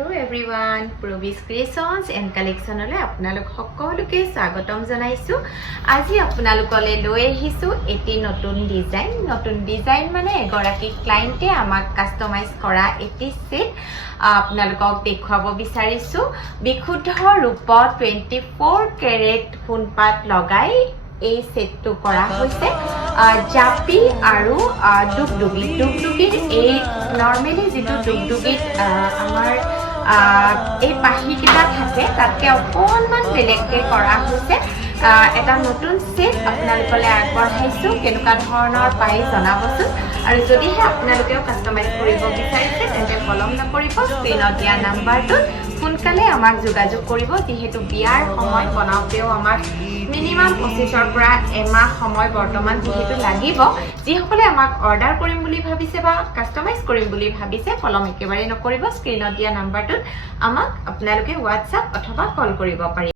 Hello everyone, Provis Creations and Collection ole apnalok সকলোকে স্বাগতম জনাইছো আজি আপোনালোকলে লৈ আহিছো এটি নতুন ডিজাইন মানে এগৰাকী ক্লায়েন্টে আমাক কাস্টমাইজ কৰা এটি সেট আপোনালোকক দেখুৱাব বিচাৰিছো বিশুদ্ধ ৰূপত 24 ক্যাৰেট সোণপাত লগাই এই সেটটো কৰা হৈছে জাপি আৰু ডুগডুগিৰ এই নৰমালি যেটো ডুগডুগিত আমাৰ এই পাহি কিটা থাকে তাতকে অকণমান বেলেগকে কৰা হৈছে এটা নতুন সেট আপোনালোকলে আগবঢ়াইছো কেনেকুৱা ধৰণৰ পাই জনাবচোন আৰু যদিহে আপোনালোকেও কাস্টমাইজ কৰিব বিচাৰিছে তেন্তে কলম নকৰিব স্ক্ৰিনত দিয়া নাম্বাৰটোত সোনকালে আমাক যোগাযোগ কৰিব যিহেতু বিয়াৰ সময় বনাওতেও আমাক মিনিমাম 25 পৰা এমাহ সময় বৰ্তমান যেহেতু লাগিব যিসকলে আমাক অৰ্ডাৰ কৰিম বুলি ভাবিছে বা কাস্টমাইজ কৰিম বুলি ভাবিছে কলম একেবাৰে নকৰিব স্ক্ৰিনত দিয়া নাম্বাৰটোত আমাক আপোনালোকে WhatsApp অথবা কল কৰিব পাৰিব